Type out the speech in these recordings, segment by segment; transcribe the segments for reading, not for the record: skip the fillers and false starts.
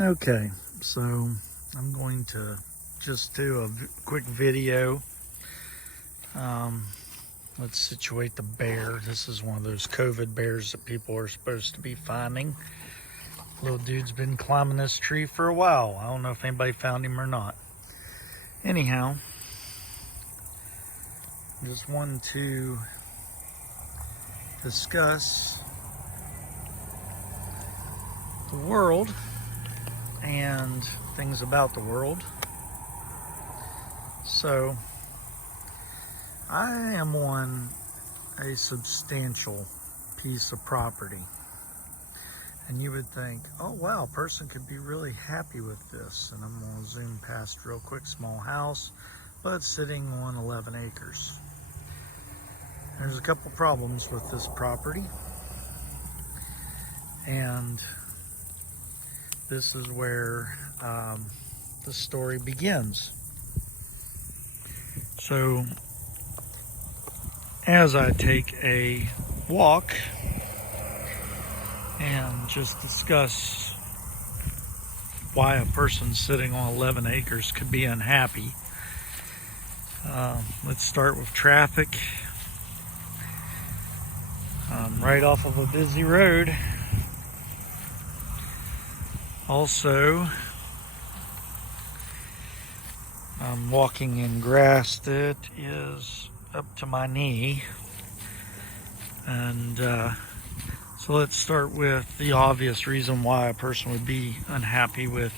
Okay, so I'm going to just do a quick video. Um, let's situate the bear. This is one of those COVID bears that people are supposed to be finding. Little dude's been climbing this tree for a while. I don't know if anybody found him or not. Anyhow, just wanted to discuss the world and things about the world. So I am on a substantial piece of property, and you would think, oh wow, a person could be really happy with this. And I'm going to zoom past real quick. Small house, but sitting on 11 acres. There's a couple problems with this property, and this is where the story begins. So as I take a walk and just discuss why a person sitting on 11 acres could be unhappy, let's start with traffic. Right off of a busy road. Also, I'm walking in grass that is up to my knee. And so let's start with the obvious reason why a person would be unhappy with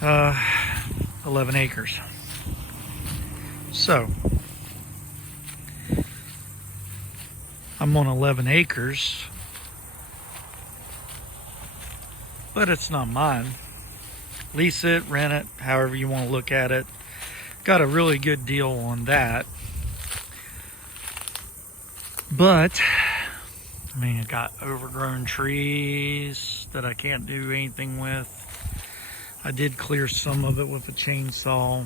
11 acres. So, I'm on 11 acres, but it's not mine. Lease it, rent it, however you want to look at it. Got a really good deal on that. But, I mean, I got overgrown trees that I can't do anything with. I did clear some of it with a chainsaw.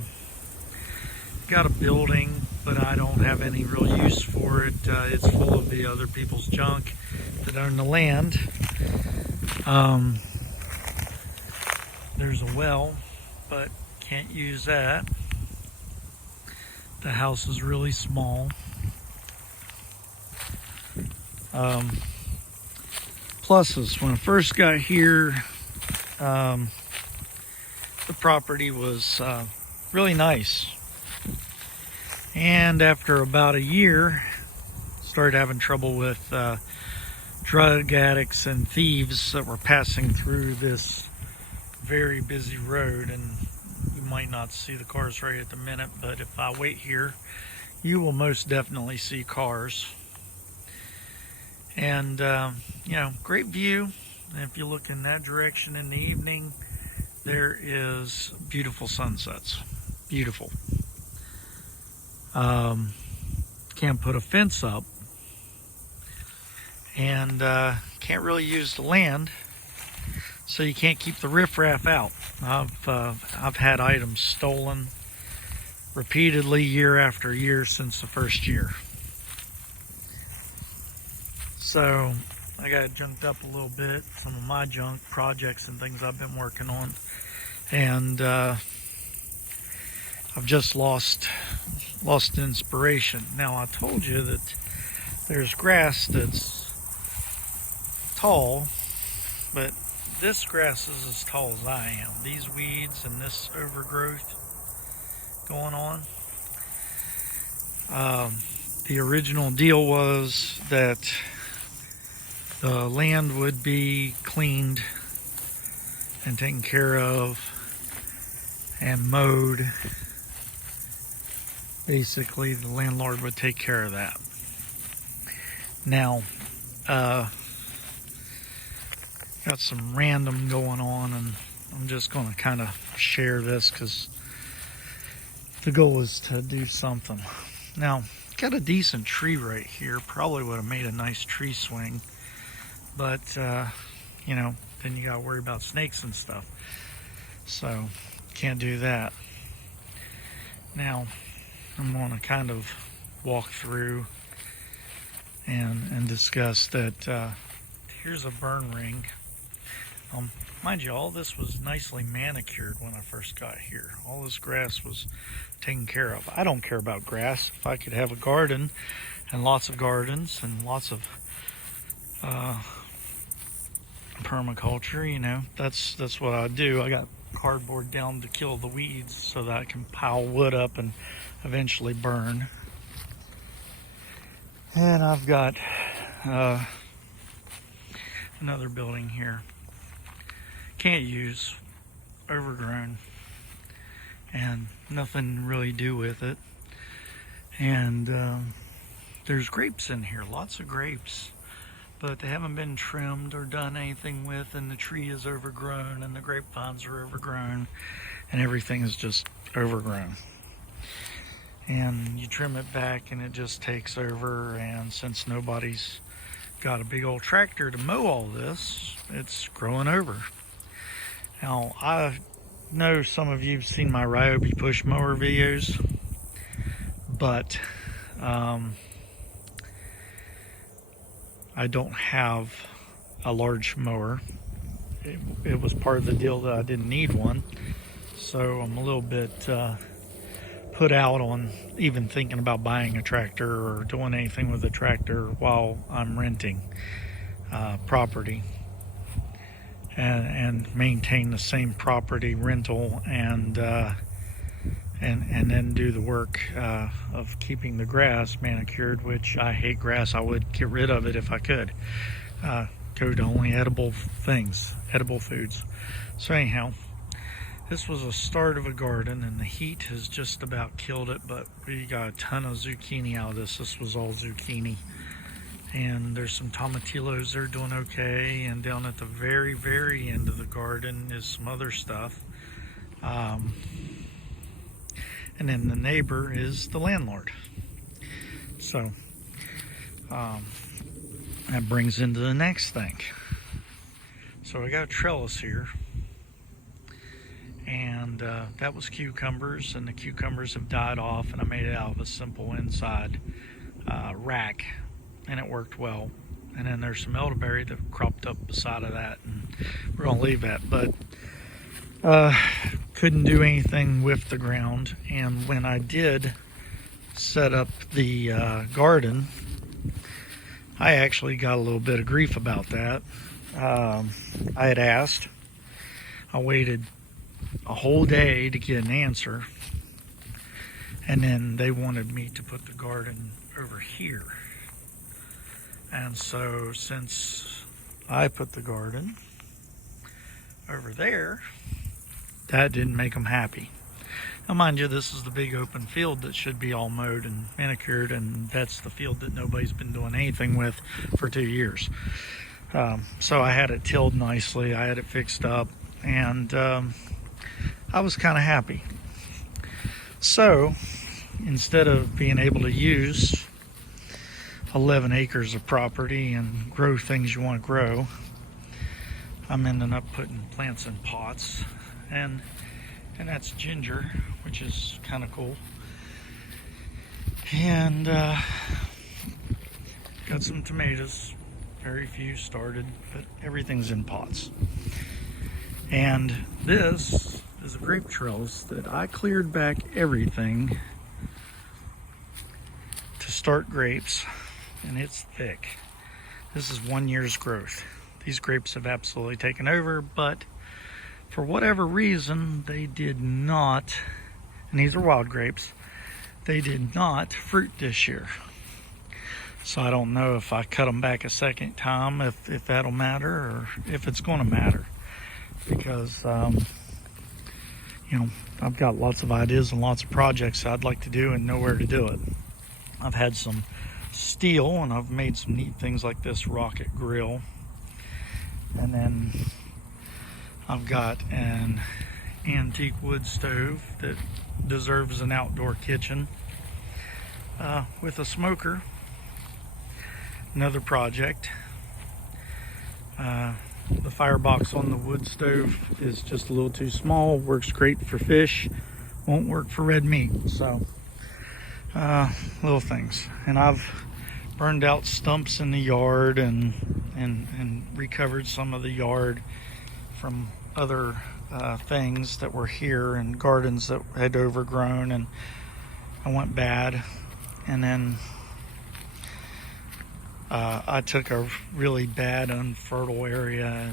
Got a building, but I don't have any real use for it. It's full of the other people's junk that own the land. There's a well, but can't use that. The house is really small. Pluses, when I first got here, the property was really nice. And after about a year, started having trouble with drug addicts and thieves that were passing through this very busy road. And you might not see the cars right at the minute, but if I wait here, you will most definitely see cars. And you know, great view. And if you look in that direction in the evening, there is beautiful sunsets. Beautiful. Can't put a fence up, and can't really use the land, so you can't keep the riffraff out. I've had items stolen repeatedly year after year since the first year. So I got junked up a little bit, some of my junk projects and things I've been working on, and I've just lost inspiration. Now, I told you that there's grass that's tall, but this grass is as tall as I am. These weeds and this overgrowth going on. The original deal was that the land would be cleaned and taken care of and mowed. Basically, the landlord would take care of that. Now, got some random going on, and I'm just going to kind of share this because the goal is to do something. Now, got a decent tree right here. Probably would have made a nice tree swing, but you know, then you got to worry about snakes and stuff. So, can't do that. Now, I'm going to kind of walk through and discuss that. Here's a burn ring. Mind you, all this was nicely manicured when I first got here. All this grass was taken care of. I don't care about grass. If I could have a garden and lots of gardens and lots of permaculture, you know, that's what I do. I got cardboard down to kill the weeds so that I can pile wood up and eventually burn. And I've got another building here. Can't use, overgrown, and nothing really do with it. And there's grapes in here, lots of grapes, but they haven't been trimmed or done anything with, and the tree is overgrown and the grapevines are overgrown and everything is just overgrown. And you trim it back and it just takes over, and since nobody's got a big old tractor to mow all this, it's growing over. Now, I know some of you have seen my Ryobi push mower videos, but I don't have a large mower. It was part of the deal that I didn't need one, so I'm a little bit put out on even thinking about buying a tractor or doing anything with a tractor while I'm renting property. And maintain the same property rental and then do the work of keeping the grass manicured, which I hate grass. I would get rid of it if I could. Go to only edible things, edible foods. So anyhow, this was a start of a garden, and the heat has just about killed it, but we got a ton of zucchini out of this. This was all zucchini. And there's some tomatillos, they're doing okay. And down at the very, very end of the garden is some other stuff. And then the neighbor is the landlord. So that brings into the next thing. So I got a trellis here. And that was cucumbers, and the cucumbers have died off, and I made it out of a simple inside rack. And it worked well. And then there's some elderberry that cropped up beside of that, and we're gonna leave that. But couldn't do anything with the ground. And when I did set up the garden, I actually got a little bit of grief about that. I had asked, I waited a whole day to get an answer, and then they wanted me to put the garden over here. And so since I put the garden over there, that didn't make them happy. Now mind you, this is the big open field that should be all mowed and manicured, and that's the field that nobody's been doing anything with for 2 years. So I had it tilled nicely, I had it fixed up, and I was kind of happy. So instead of being able to use 11 acres of property and grow things you want to grow, I'm ending up putting plants in pots, and that's ginger, which is kind of cool, and got some tomatoes, very few started, but everything's in pots. And this is a grape trellis that I cleared back everything to start grapes, and it's thick. This is 1 year's growth. These grapes have absolutely taken over, but for whatever reason, they did not, and these are wild grapes, they did not fruit this year. So I don't know if I cut them back a second time, if that'll matter, or if it's going to matter. Because, you know, I've got lots of ideas and lots of projects I'd like to do and nowhere to do it. I've had some steel, and I've made some neat things like this rocket grill. And then I've got an antique wood stove that deserves an outdoor kitchen with a smoker. Another project. The firebox on the wood stove is just a little too small. Works great for fish, won't work for red meat. So little things. And I've burned out stumps in the yard and recovered some of the yard from other things that were here and gardens that had overgrown and went bad. And then I took a really bad unfertile area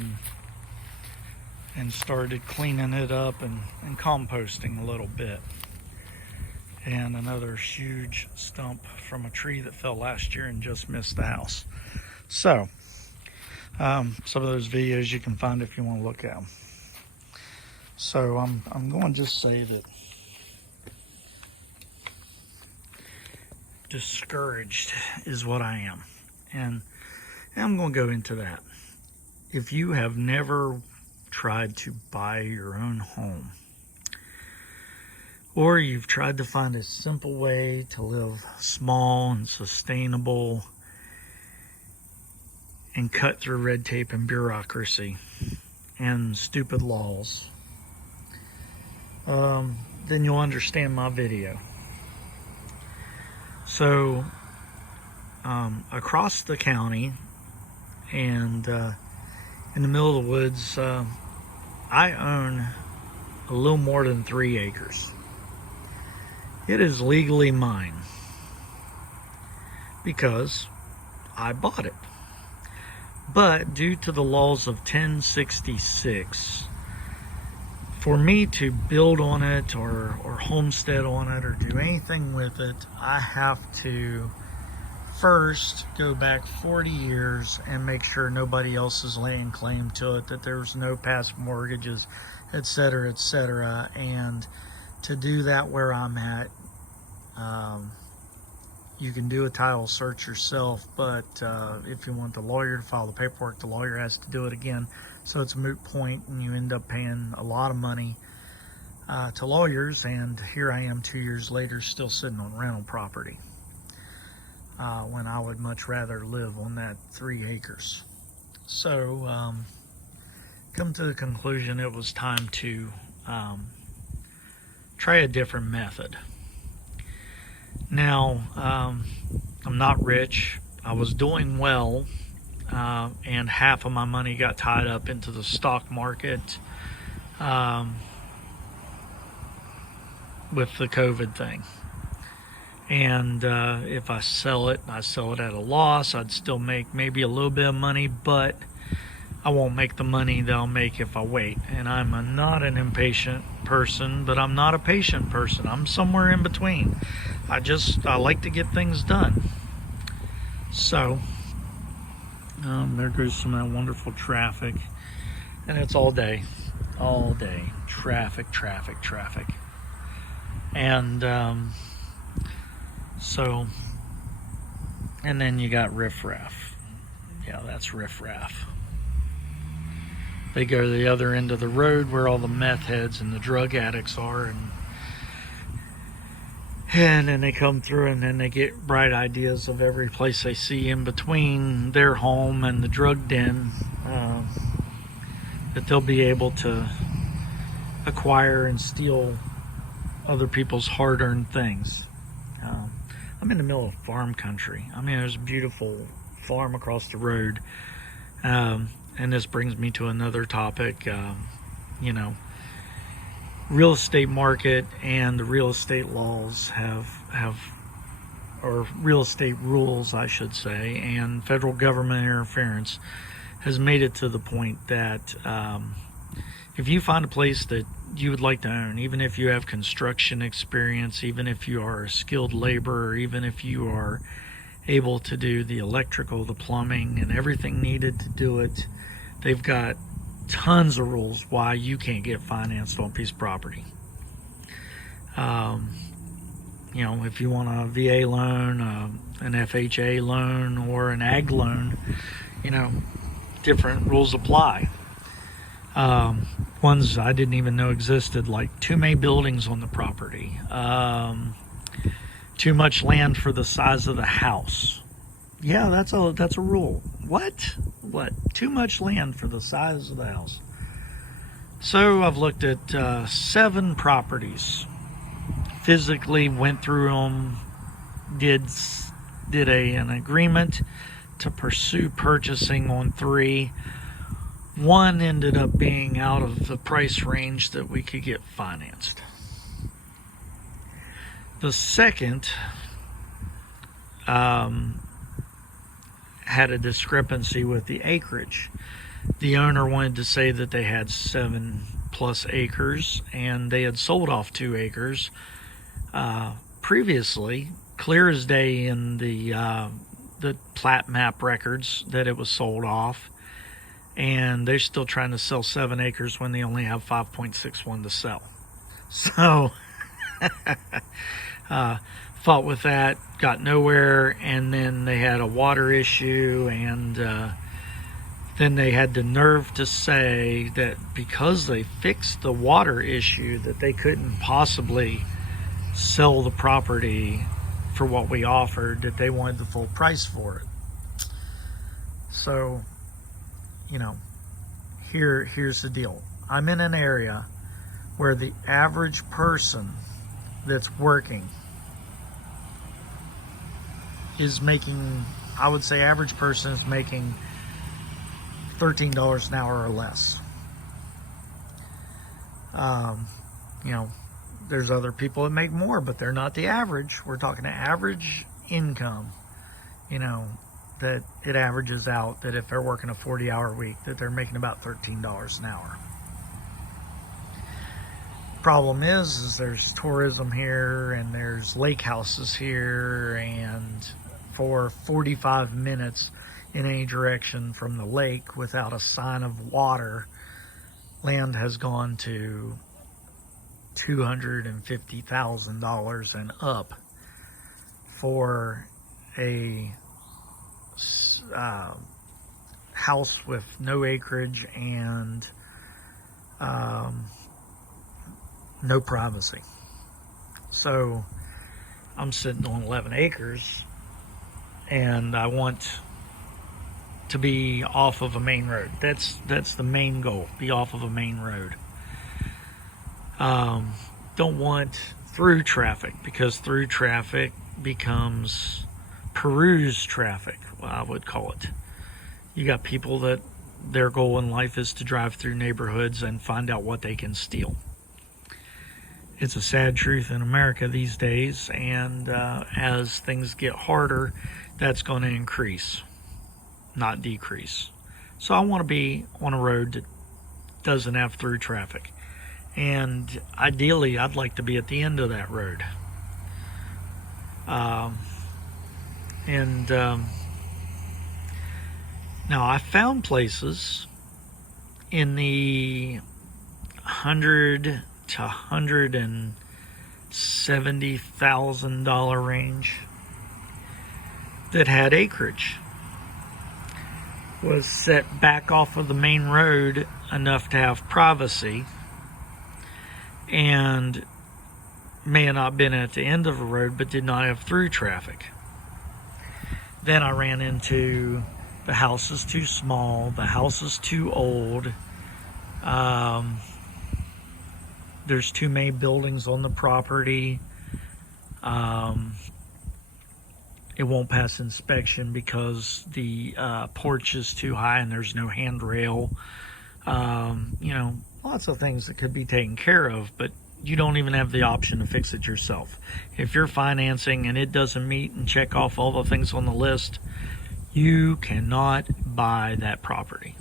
and started cleaning it up and composting a little bit. And another huge stump from a tree that fell last year and just missed the house. So some of those videos you can find if you want to look at them. So I'm going to just say that discouraged is what I am, and I'm going to go into that. If you have never tried to buy your own home, or you've tried to find a simple way to live small and sustainable and cut through red tape and bureaucracy and stupid laws, then you'll understand my video. So across the county and in the middle of the woods, I own a little more than 3 acres. It is legally mine because I bought it. But due to the laws of 1066, for me to build on it or homestead on it or do anything with it, I have to first go back 40 years and make sure nobody else is laying claim to it, that there's no past mortgages, etc., etc. And to do that where I'm at, you can do a title search yourself, but if you want the lawyer to file the paperwork, the lawyer has to do it again. So it's a moot point, and you end up paying a lot of money to lawyers, and here I am 2 years later still sitting on rental property when I would much rather live on that 3 acres. So come to the conclusion it was time to try a different method. Now, I'm not rich. I was doing well, and half of my money got tied up into the stock market with the COVID thing. And if I sell it at a loss. I'd still make maybe a little bit of money, but I won't make the money that I'll make if I wait. And I'm not an impatient person, but I'm not a patient person. I'm somewhere in between. I like to get things done. So there goes some of that wonderful traffic, and it's all day traffic. And and then you got riffraff. Yeah, that's riffraff. They go to the other end of the road where all the meth heads and the drug addicts are, and then they come through, and then they get bright ideas of every place they see in between their home and the drug den that they'll be able to acquire and steal other people's hard-earned things. I'm in the middle of farm country. I mean, there's a beautiful farm across the road, and this brings me to another topic. Real estate market and the real estate laws or real estate rules, I should say, and federal government interference has made it to the point that if you find a place that you would like to own, even if you have construction experience, even if you are a skilled laborer, even if you are able to do the electrical, the plumbing, and everything needed to do it, they've got tons of rules why you can't get financed on a piece of property. If you want a VA loan, an FHA loan, or an ag loan, different rules apply. Ones I didn't even know existed, like too many buildings on the property, too much land for the size of the house. Yeah, that's a rule. What? Too much land for the size of the house. So I've looked at 7 properties, physically went through them, did an agreement to pursue purchasing on 3. One ended up being out of the price range that we could get financed. The second had a discrepancy with the acreage. The owner wanted to say that they had 7+ acres, and they had sold off 2 acres previously, clear as day in the plat map records that it was sold off, and they're still trying to sell 7 acres when they only have 5.61 to sell. So fought with that, got nowhere, and then they had a water issue, and then they had the nerve to say that because they fixed the water issue that they couldn't possibly sell the property for what we offered, that they wanted the full price for it. So, you know, here's the deal. I'm in an area where the average person that's working is making, I would say average person is making $13 an hour or less. You know, there's other people that make more, but they're not the average. We're talking to average income, you know, that it averages out that if they're working a 40-hour week, that they're making about $13 an hour. Problem is there's tourism here, and there's lake houses here, and for 45 minutes in any direction from the lake without a sign of water, land has gone to $250,000 and up for a house with no acreage and no privacy. So I'm sitting on 11 acres, and I want to be off of a main road. That's the main goal, be off of a main road. Don't want through traffic, because through traffic becomes peruse traffic, I would call it. You got people that their goal in life is to drive through neighborhoods and find out what they can steal. It's a sad truth in America these days, and as things get harder, that's going to increase, not decrease. So I want to be on a road that doesn't have through traffic. And ideally, I'd like to be at the end of that road. Now I found places in the $100,000 to $170,000 range that had acreage, was set back off of the main road enough to have privacy, and may have not been at the end of a road, but did not have through traffic. Then I ran into the house is too small, the house is too old, there's too many buildings on the property, it won't pass inspection because the porch is too high and there's no handrail. You know, lots of things that could be taken care of, but you don't even have the option to fix it yourself. If you're financing and it doesn't meet and check off all the things on the list, you cannot buy that property.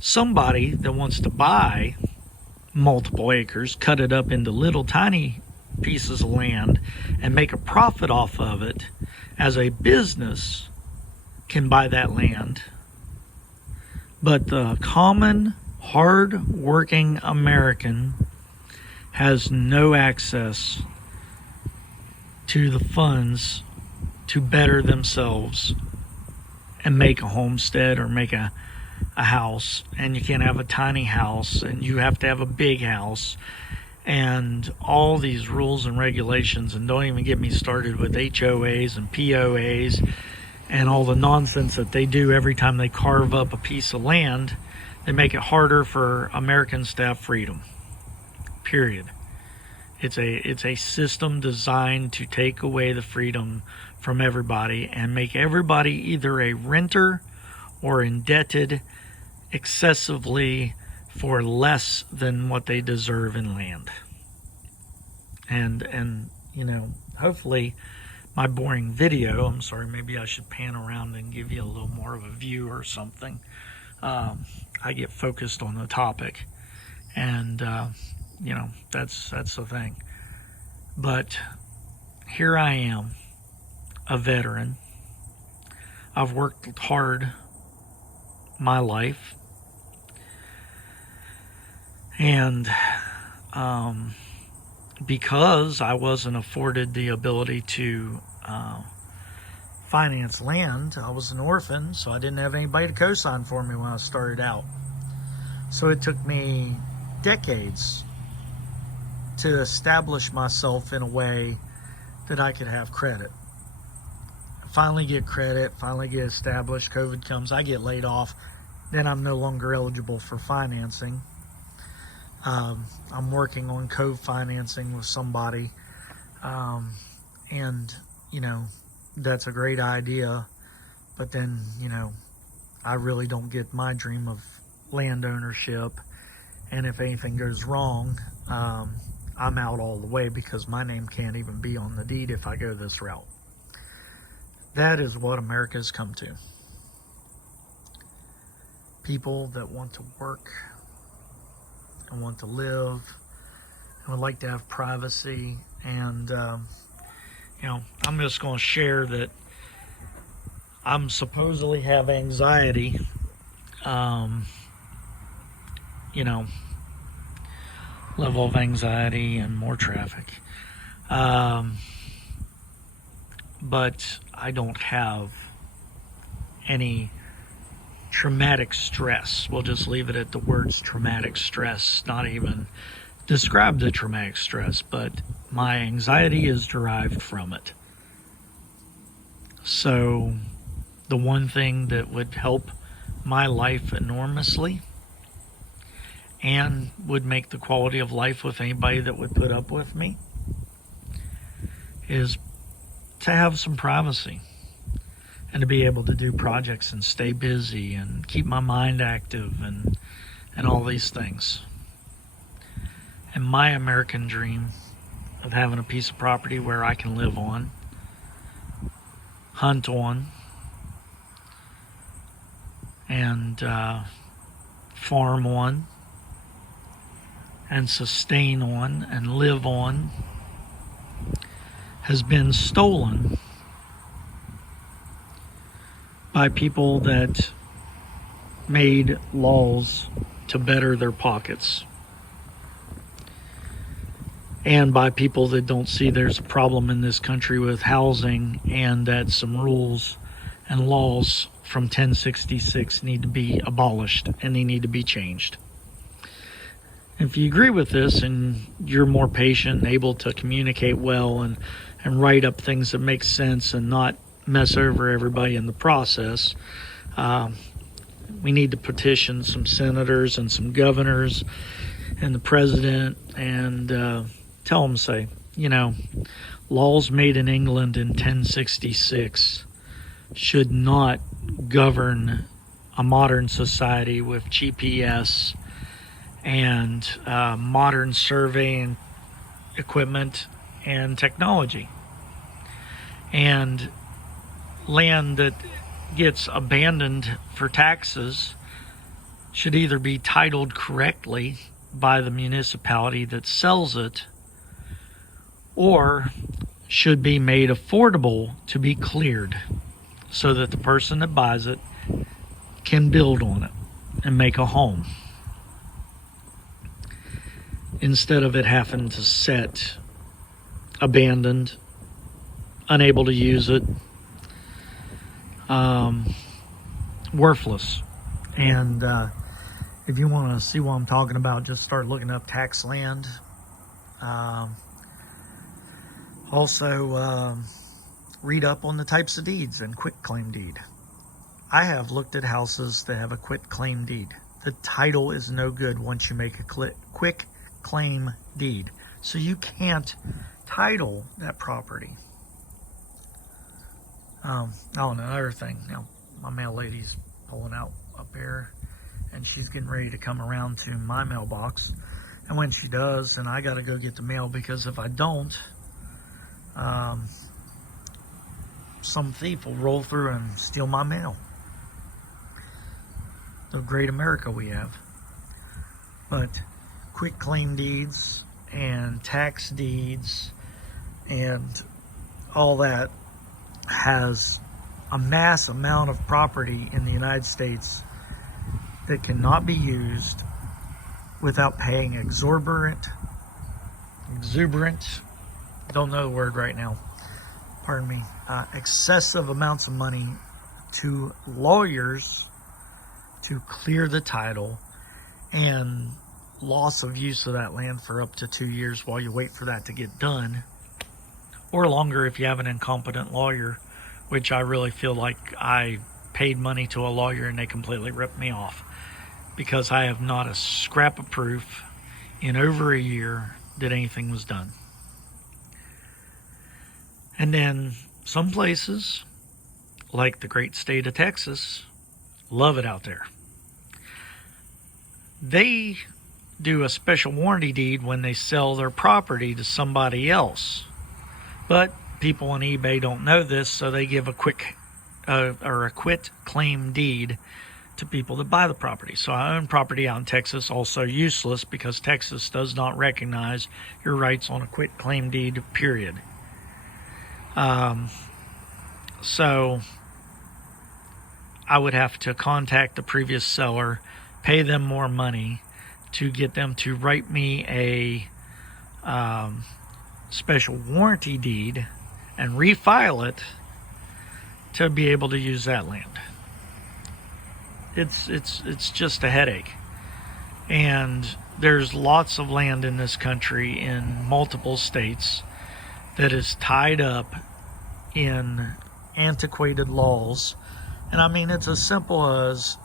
Somebody that wants to buy multiple acres, cut it up into little tiny pieces of land and make a profit off of it as a business, can buy that land. But the common, hard-working American has no access to the funds to better themselves and make a homestead or make a house. And you can't have a tiny house, and you have to have a big house, and all these rules and regulations. And don't even get me started with HOAs and POAs and all the nonsense that they do every time they carve up a piece of land. They make it harder for Americans to have freedom, period. It's a system designed to take away the freedom from everybody and make everybody either a renter or indebted excessively for less than what they deserve in land. And you know, hopefully my boring video, I'm sorry, maybe I should pan around and give you a little more of a view or something. I get focused on the topic, and you know, that's the thing. But here I am, a veteran. I've worked hard my life, and because I wasn't afforded the ability to finance land, I was an orphan, so I didn't have anybody to co-sign for me when I started out. So it took me decades to establish myself in a way that I could have credit. Finally get credit, finally get established. COVID comes, I get laid off, then I'm no longer eligible for financing. I'm working on co-financing with somebody, and you know, that's a great idea, but then, you know, I really don't get my dream of land ownership, and if anything goes wrong, I'm out all the way, because my name can't even be on the deed if I go this route. That is what America's come to. People that want to work and want to live and would like to have privacy. And you know, I'm just going to share that I'm supposedly have anxiety, you know, level of anxiety and more traffic, but I don't have any traumatic stress. We'll just leave it at the words traumatic stress, not even describe the traumatic stress, but my anxiety is derived from it. So the one thing that would help my life enormously and would make the quality of life with anybody that would put up with me is to have some privacy and to be able to do projects and stay busy and keep my mind active and all these things. And my American dream of having a piece of property where I can live on, hunt on, and farm on, and sustain on, and live on, has been stolen by people that made laws to better their pockets, and by people that don't see there's a problem in this country with housing, and that some rules and laws from 1066 need to be abolished and they need to be changed. If you agree with this and you're more patient and able to communicate well and write up things that make sense and not mess over everybody in the process, we need to petition some senators and some governors and the president and tell them, say, you know, laws made in England in 1066 should not govern a modern society with GPS and modern surveying equipment and technology. And land that gets abandoned for taxes should either be titled correctly by the municipality that sells it, or should be made affordable to be cleared so that the person that buys it can build on it and make a home, instead of it having to sit abandoned, unable to use it, worthless. And if you want to see what I'm talking about, just start looking up tax land. Also, read up on the types of deeds and quit claim deed. I have looked at houses that have a quit claim deed. The title is no good once you make a quick claim deed, so you can't title that property. Oh, and another thing, now my mail lady's pulling out up here, and she's getting ready to come around to my mailbox. And when she does, and I got to go get the mail, because if I don't, some thief will roll through and steal my mail. The great America we have. But quit claim deeds and tax deeds and all that has a mass amount of property in the United States that cannot be used without paying exuberant, don't know the word right now, pardon me, excessive amounts of money to lawyers to clear the title, and loss of use of that land for up to 2 years while you wait for that to get done, or longer if you have an incompetent lawyer, which I really feel like I paid money to a lawyer and they completely ripped me off, because I have not a scrap of proof in over a year that anything was done. And then some places, like the great state of Texas, love it out there. They do a special warranty deed when they sell their property to somebody else. But people on eBay don't know this, so they give a quit claim deed to people that buy the property. So I own property out in Texas, also useless because Texas does not recognize your rights on a quit claim deed, period. So I would have to contact the previous seller, pay them more money to get them to write me a special warranty deed and refile it to be able to use that land. It's just a headache. And there's lots of land in this country in multiple states that is tied up in antiquated laws. And I mean, it's as simple as,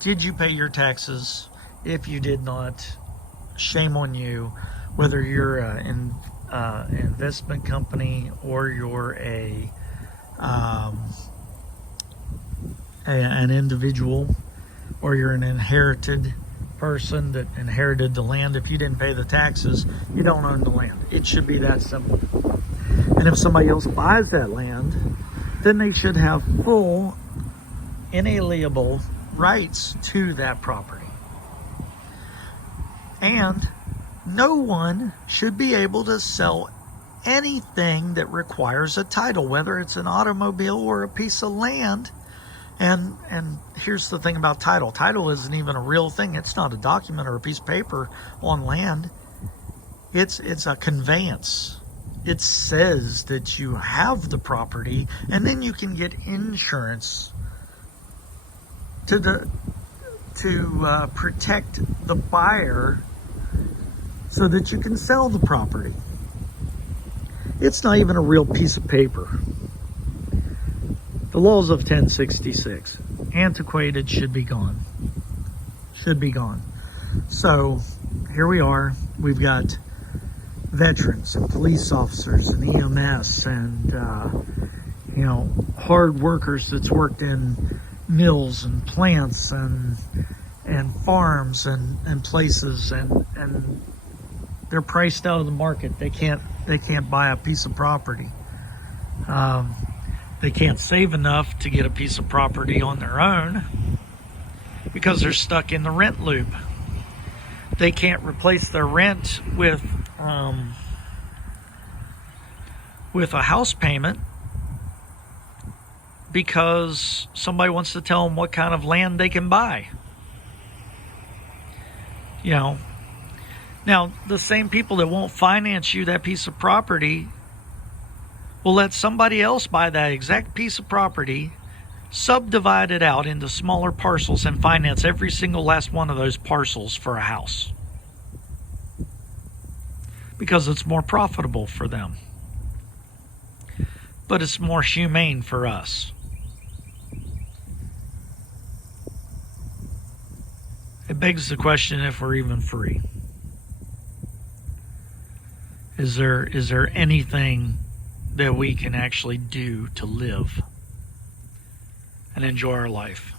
did you pay your taxes? If you did not, shame on you. Whether you're an investment company or you're an individual, or you're an inherited person that inherited the land, if you didn't pay the taxes, you don't own the land. It should be that simple. And if somebody else buys that land, then they should have full, inalienable rights to that property. And no one should be able to sell anything that requires a title, whether it's an automobile or a piece of land. And here's the thing about title. Title isn't even a real thing. It's not a document or a piece of paper on land. It's a conveyance. It says that you have the property, and then you can get insurance to protect the buyer so that you can sell the property. It's not even a real piece of paper. The laws of 1066, antiquated, should be gone. Should be gone. So here we are. We've got veterans and police officers and EMS and hard workers that's worked in mills and plants and farms and places, and they're priced out of the market. They can't buy a piece of property. They can't save enough to get a piece of property on their own because they're stuck in the rent loop. They can't replace their rent with a house payment because somebody wants to tell them what kind of land they can buy. Now, the same people that won't finance you that piece of property will let somebody else buy that exact piece of property, subdivide it out into smaller parcels, and finance every single last one of those parcels for a house. Because it's more profitable for them. But it's more humane for us. It begs the question if we're even free. Is there anything that we can actually do to live and enjoy our life?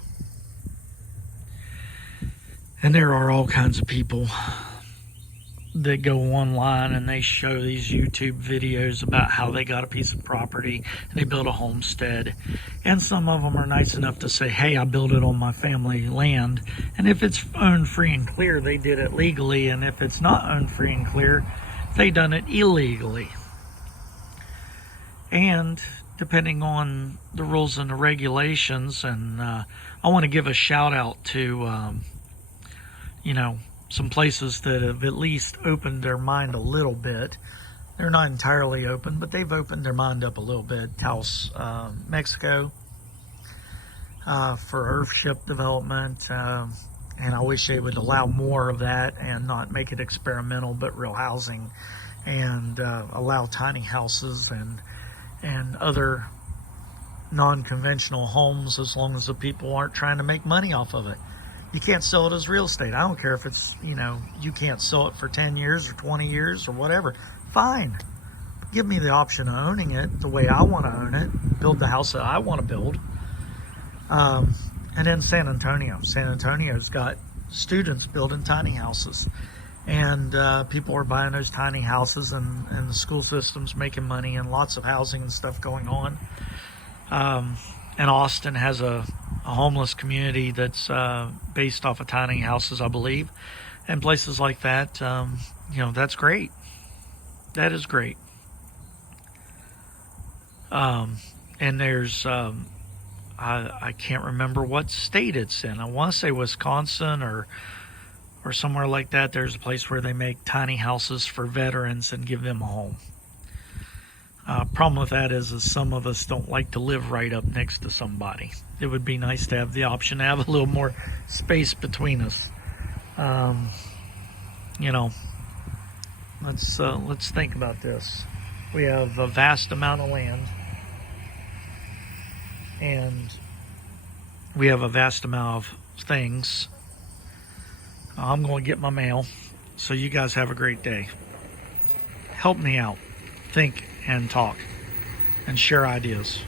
And there are all kinds of people that go online and they show these YouTube videos about how they got a piece of property and they built a homestead. And some of them are nice enough to say, hey, I built it on my family land. And if it's owned free and clear, they did it legally. And if it's not owned free and clear, they done it illegally. And depending on the rules and the regulations, and I want to give a shout out to, some places that have at least opened their mind a little bit. They're not entirely open, but they've opened their mind up a little bit. Taos, Mexico, for earthship development, and I wish they would allow more of that and not make it experimental, but real housing, and allow tiny houses and other non-conventional homes, as long as the people aren't trying to make money off of it. You can't sell it as real estate. I don't care if it's, you can't sell it for 10 years or 20 years or whatever. Fine. Give me the option of owning it the way I want to own it. Build the house that I want to build. And then San Antonio. San Antonio's got students building tiny houses. And people are buying those tiny houses, and the school system's making money, and lots of housing and stuff going on. And Austin has a homeless community that's based off of tiny houses, I believe, and places like that. That's great. That is great. And there's I can't remember what state it's in. I want to say Wisconsin or somewhere like that. There's a place where they make tiny houses for veterans and give them a home. Problem with that is some of us don't like to live right up next to somebody. It would be nice to have the option to have a little more space between us. Let's think about this. We have a vast amount of land, and we have a vast amount of things. I'm going to get my mail, so you guys have a great day. Help me out. Think and talk and share ideas.